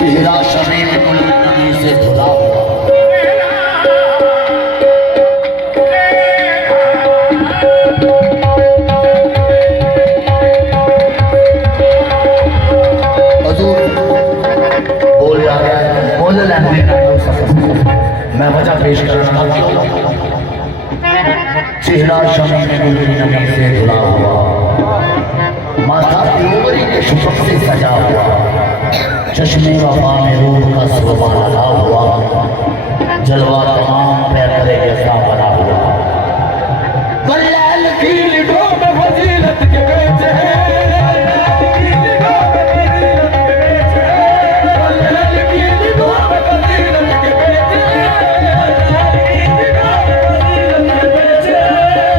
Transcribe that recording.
चेहरा शमीम नबी से धुला हुआ, हजूर बोल रहा है, बोल मैं वजह पेश करना क्यों। चेहरा शमीम नबी से धुला हुआ, माथा तिलोरी के शुक्र से सजा हुआ, चश्मे वफा में रूह का सुबह लगा हुआ, जलवा तमाम